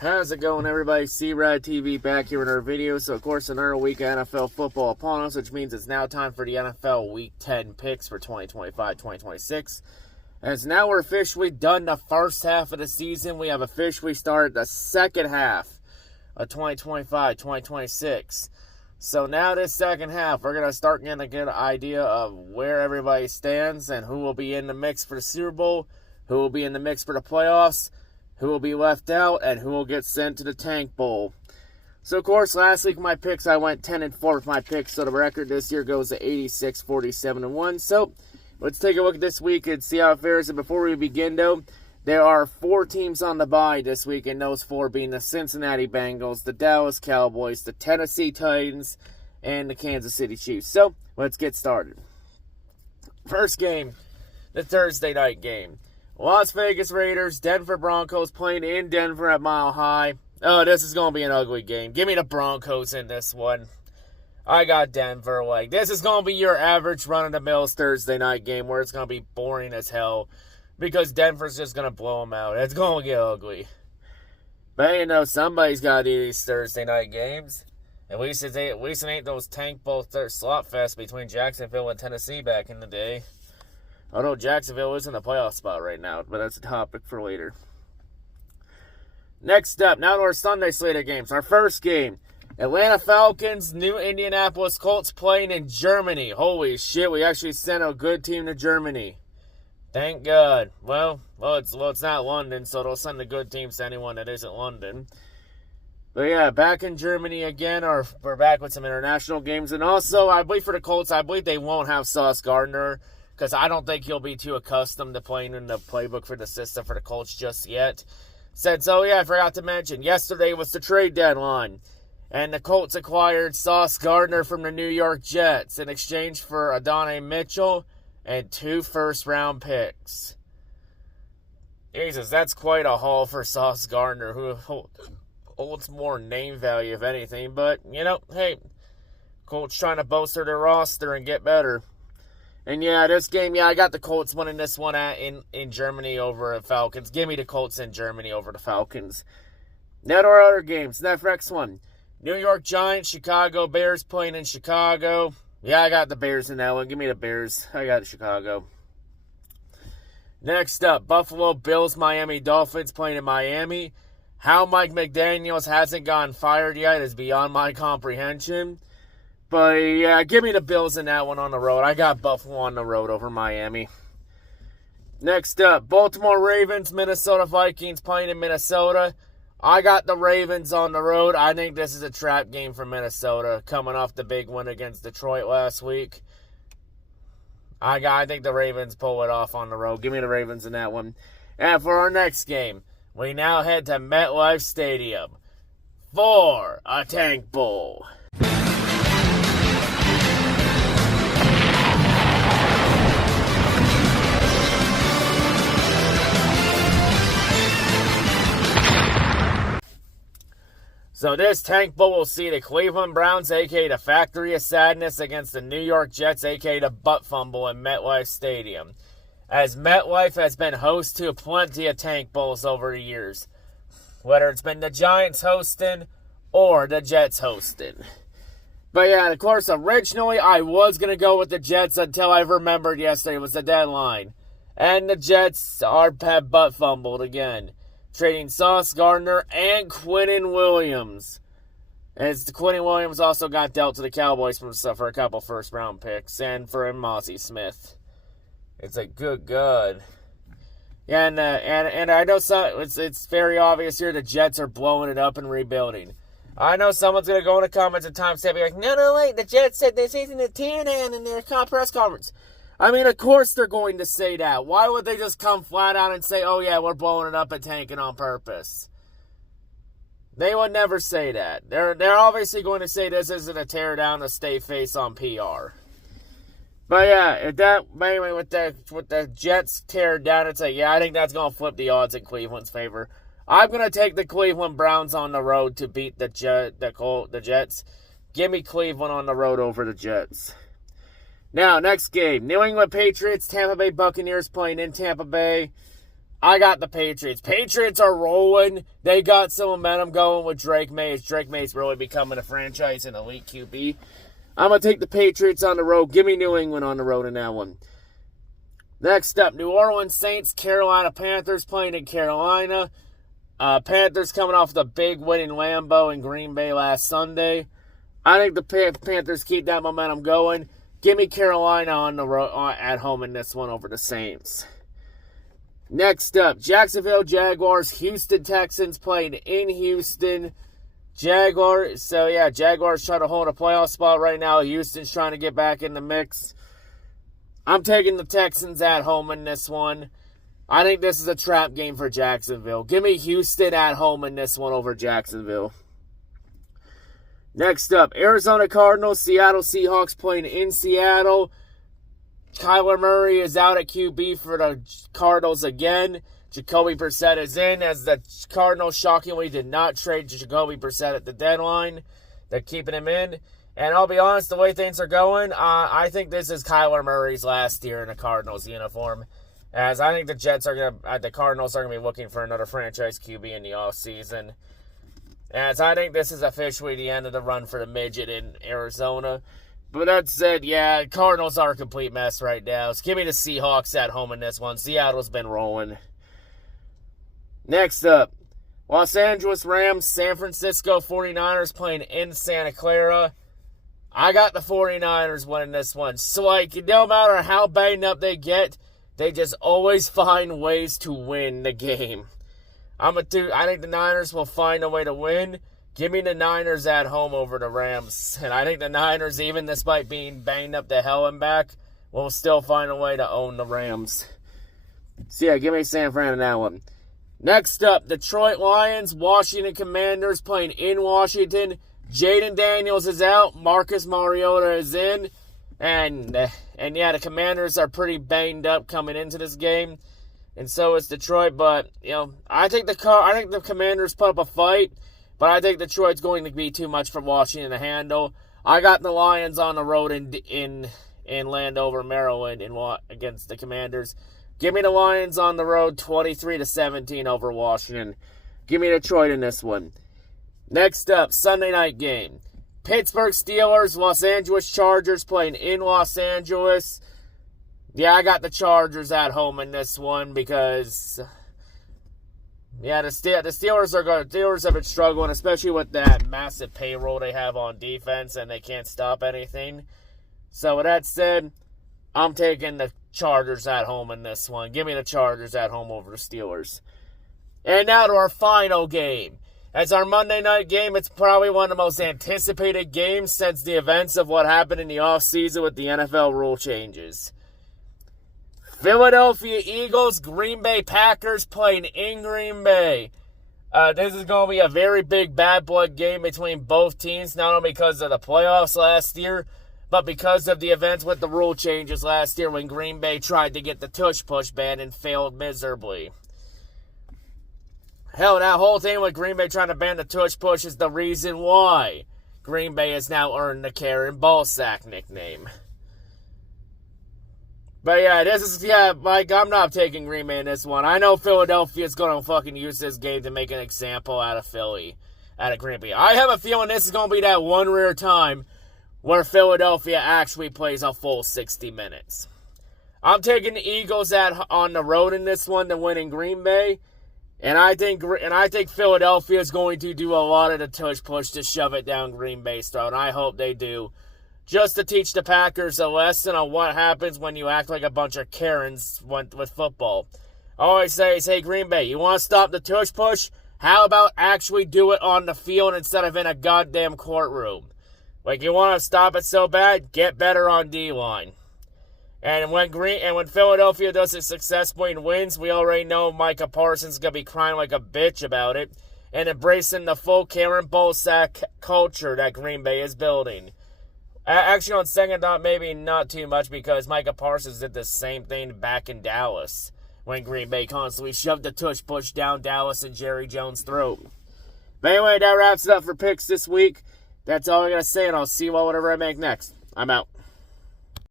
How's it going, everybody? C-RadTV back here with our video. So, of course, another week of NFL football upon us, which means it's now time for the NFL Week 10 picks for 2025-2026. As now we're officially done the first half of the season, we have officially started the second half of 2025-2026. So now this second half, we're going to start getting a good idea of where everybody stands and who will be in the mix for the Super Bowl, who will be in the mix for the playoffs, who will be left out, and who will get sent to the Tank Bowl. So, of course, last week my picks, I went 10-4 with my picks, so the record this year goes to 86-47-1. So, let's take a look at this week and see how it fares. And before we begin, though, there are 4 teams on the bye this week, and those 4 being the Cincinnati Bengals, the Dallas Cowboys, the Tennessee Titans, and the Kansas City Chiefs. So, let's get started. First game, the Thursday night game. Las Vegas Raiders, Denver Broncos playing in Denver at Mile High. Oh, this is going to be an ugly game. Give me the Broncos in this one. I got Denver. This is going to be your average run-of-the-mill Thursday night game where it's going to be boring as hell because Denver's just going to blow them out. It's going to get ugly. But, somebody's got to do these Thursday night games. At least it ain't those Tank Bowl slot fest between Jacksonville and Tennessee back in the day. Although Jacksonville is in the playoff spot right now, but that's a topic for later. Next up, now to our Sunday slate of games. Our first game, Atlanta Falcons, New Indianapolis Colts playing in Germany. Holy shit, we actually sent a good team to Germany. Thank God. Well, it's not London, so they'll send the good teams to anyone that isn't London. But yeah, back in Germany again, we're back with some international games. And also, I believe for the Colts, I believe they won't have Sauce Gardner, because I don't think he'll be too accustomed to playing in the playbook for the system for the Colts just yet. I forgot to mention, yesterday was the trade deadline, and the Colts acquired Sauce Gardner from the New York Jets in exchange for Adonai Mitchell and 2 first-round picks. Jesus, that's quite a haul for Sauce Gardner, who holds more name value, if anything. But, hey, Colts trying to bolster their roster and get better. And this game, I got the Colts winning this one in Germany over the Falcons. Give me the Colts in Germany over the Falcons. Now to our other games. Next one. New York Giants, Chicago Bears playing in Chicago. Yeah, I got the Bears in that one. Give me the Bears. I got Chicago. Next up, Buffalo Bills, Miami Dolphins playing in Miami. How Mike McDaniels hasn't gotten fired yet is beyond my comprehension. But, yeah, give me the Bills in that one on the road. I got Buffalo on the road over Miami. Next up, Baltimore Ravens, Minnesota Vikings playing in Minnesota. I got the Ravens on the road. I think this is a trap game for Minnesota, coming off the big win against Detroit last week. I think the Ravens pull it off on the road. Give me the Ravens in that one. And for our next game, we now head to MetLife Stadium for a Tank Bowl. So this Tank Bowl will see the Cleveland Browns, a.k.a. the Factory of Sadness, against the New York Jets, a.k.a. the Butt Fumble in MetLife Stadium. As MetLife has been host to plenty of Tank Bowls over the years, whether it's been the Giants hosting or the Jets hosting. But yeah, of course, originally I was going to go with the Jets until I remembered yesterday was the deadline. And the Jets have butt fumbled again, trading Sauce Gardner and Quinnen Williams. As Quinnen Williams also got dealt to the Cowboys for a couple first-round picks, and for Mossy Smith. It's like, good God. Yeah, and I know it's very obvious here the Jets are blowing it up and rebuilding. I know someone's going to go in the comments at times and be like, no, wait, the Jets said they're taking the Tiernan in their press conference. I mean, of course they're going to say that. Why would they just come flat out and say, oh yeah, we're blowing it up and tanking on purpose? They would never say that. They're obviously going to say this isn't a tear down to stay face on PR. But yeah, with the Jets tear down, it's like, yeah, I think that's going to flip the odds in Cleveland's favor. I'm going to take the Cleveland Browns on the road to beat the Jets. Give me Cleveland on the road over the Jets. Now, next game. New England Patriots, Tampa Bay Buccaneers playing in Tampa Bay. I got the Patriots. Patriots are rolling. They got some momentum going with Drake May. Drake May's really becoming a franchise and elite QB. I'm going to take the Patriots on the road. Give me New England on the road in that one. Next up, New Orleans Saints, Carolina Panthers playing in Carolina. Panthers coming off the big win in Lambeau and Green Bay last Sunday. I think the Panthers keep that momentum going. Give me Carolina on the road at home in this one over the Saints. Next up, Jacksonville Jaguars, Houston Texans playing in Houston. Jaguars trying to hold a playoff spot right now. Houston's trying to get back in the mix. I'm taking the Texans at home in this one. I think this is a trap game for Jacksonville. Give me Houston at home in this one over Jacksonville. Next up, Arizona Cardinals, Seattle Seahawks playing in Seattle. Kyler Murray is out at QB for the Cardinals again. Jacoby Brissett is in, as the Cardinals shockingly did not trade Jacoby Brissett at the deadline. They're keeping him in. And I'll be honest, the way things are going, I think this is Kyler Murray's last year in a Cardinals uniform. As I think the Cardinals are going to be looking for another franchise QB in the offseason. As I think this is officially the end of the run for the midget in Arizona. But that said, yeah, Cardinals are a complete mess right now. So give me the Seahawks at home in this one. Seattle's been rolling. Next up, Los Angeles Rams, San Francisco 49ers playing in Santa Clara. I got the 49ers winning this one. So, no matter how banged up they get, they just always find ways to win the game. I think the Niners will find a way to win. Give me the Niners at home over the Rams. And I think the Niners, even despite being banged up to hell and back, will still find a way to own the Rams. So, yeah, give me San Fran in that one. Next up, Detroit Lions, Washington Commanders playing in Washington. Jaden Daniels is out. Marcus Mariota is in. And the Commanders are pretty banged up coming into this game. And so is Detroit. But, I think the Commanders put up a fight. But I think Detroit's going to be too much for Washington to handle. I got the Lions on the road in Landover, Maryland, against the Commanders. Give me the Lions on the road, 23-17 over Washington. Give me Detroit in this one. Next up, Sunday night game. Pittsburgh Steelers, Los Angeles Chargers playing in Los Angeles. Yeah, I got the Chargers at home in this one because... Yeah, the Steelers have been struggling, especially with that massive payroll they have on defense, and they can't stop anything. So with that said, I'm taking the Chargers at home in this one. Give me the Chargers at home over the Steelers. And now to our final game. As our Monday night game, it's probably one of the most anticipated games since the events of what happened in the offseason with the NFL rule changes. Philadelphia Eagles, Green Bay Packers playing in Green Bay. This is going to be a very big bad blood game between both teams, not only because of the playoffs last year, but because of the events with the rule changes last year when Green Bay tried to get the tush-push ban and failed miserably. Hell, that whole thing with Green Bay trying to ban the tush-push is the reason why Green Bay has now earned the Karen Ballsack nickname. But yeah, Mike, I'm not taking Green Bay in this one. I know Philadelphia's going to fucking use this game to make an example out of Green Bay. I have a feeling this is going to be that one rare time where Philadelphia actually plays a full 60 minutes. I'm taking the Eagles on the road in this one to win in Green Bay. And I think Philadelphia is going to do a lot of the tush-push to shove it down Green Bay's throat. And I hope they do. Just to teach the Packers a lesson on what happens when you act like a bunch of Karens with football. I always say, hey, Green Bay, you want to stop the tush-push? How about actually do it on the field instead of in a goddamn courtroom? Like, you want to stop it so bad? Get better on D-line. And when Philadelphia does it successfully and wins, we already know Micah Parsons is going to be crying like a bitch about it and embracing the full Karen Ballsack culture that Green Bay is building. Actually, on second thought, maybe not too much because Micah Parsons did the same thing back in Dallas when Green Bay constantly shoved the tush-push down Dallas and Jerry Jones' throat. But anyway, that wraps it up for picks this week. That's all I got to say, and I'll see you all whatever I make next. I'm out.